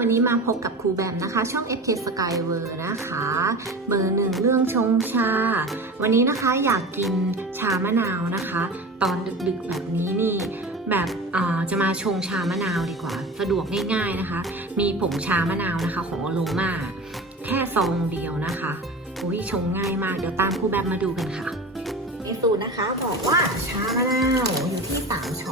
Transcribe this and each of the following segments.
วันนี้มาพบกับครูแบมนะคะ ช่อง FK Skywer นะคะ เบอร์หนึ่งเรื่องชงชา วันนี้นะคะอยากกินชามะนาวนะคะ ตอนดึกๆแบบนี้นี่แบบจะมาชงชามะนาวดีกว่า สะดวกง่ายๆนะคะ มีผงชามะนาวนะคะของโอโลมาแค่ซองเดียวนะคะอุ้ยชงง่ายมาก เดี๋ยวตามครูแบมมาดูกันค่ะในสูตรนะคะบอกว่าชามะนาวอยู่ที่สามช้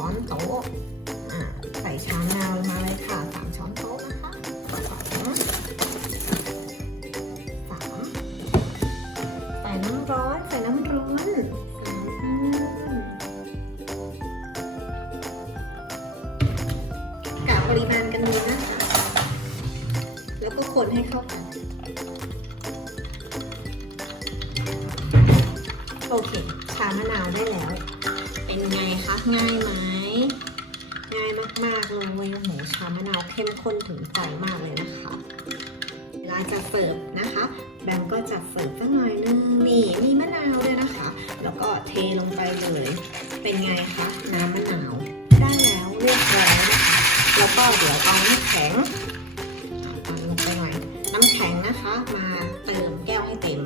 อน ร้อนใส่น้ำร้อนกะปริมาณกันดูนะคะ แล้วก็คนให้เข้ากัน โอเค ชามะนาวได้แล้ว เป็นไงคะ ง่ายไหม ง่ายมาก ๆ เลยโอ้โหชามะนาวเข้มข้นถึงใจมากเลยนะคะเวลาจะเสิร์ฟนะคะ แบมก็จะเสิร์ฟสักหน่อยนึงนี่มีมะนาวด้วยนะคะ แล้วก็เทลงไปเลย เป็นไงคะน้ำมะนาวได้แล้วเรียบร้อยนะคะแล้วก็เดี๋ยวเอาน้ำแข็งเอาตอนลงไปหน่อยน้ำแข็งนะคะ มาเติมแก้วให้เต็ม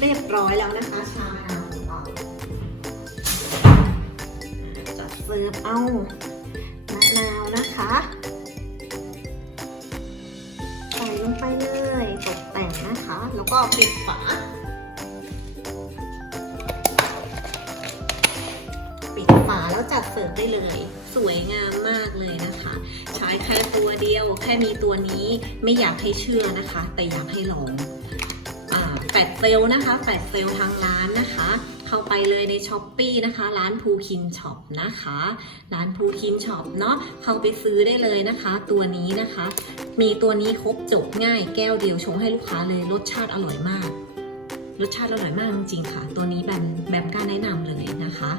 เรียบร้อยแล้วนะคะชามะนาวของเราจัดเสิร์ฟเอา แล้วก็ปิดฝา ปิดฝาแล้วจัดเสิร์ฟได้เลย สวยงามมากเลยนะคะ ใช้แค่ตัวเดียว แค่มีตัวนี้ไม่อยากให้เชื่อนะคะ แต่อยากให้ลองอ่าแปดเซลนะคะแปดเซลทางร้านนะคะ เข้าไปเลยในช้อปปีนะคะ ร้านภูคินช็อปนะคะ ร้านภูคินช็อปเนาะเข้าไปซื้อได้เลยนะคะ ตัวนี้นะคะ มีตัวนี้ครบจบง่ายแก้วเดียวชงให้ลูกค้าเลยรสชาติอร่อยมาก รสชาติอร่อยมากจริงๆค่ะ ตัวนี้แบมแบมกล้าแนะนำเลยนะคะ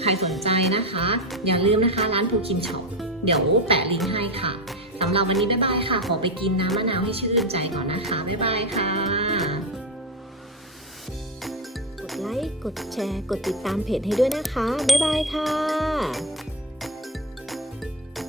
ใครสนใจนะคะ อย่าลืมนะคะ ร้านภูคินช็อปเดี๋ยวแปะลิงก์ให้ค่ะสำหรับวันนี้บ๊ายบายค่ะ ขอไปกินน้ำมะนาวให้ชื่นใจก่อนนะคะ บ๊ายบายค่ะ กดแชร์ กดติดตามเพจให้ด้วยนะคะ บ๊ายบายค่ะ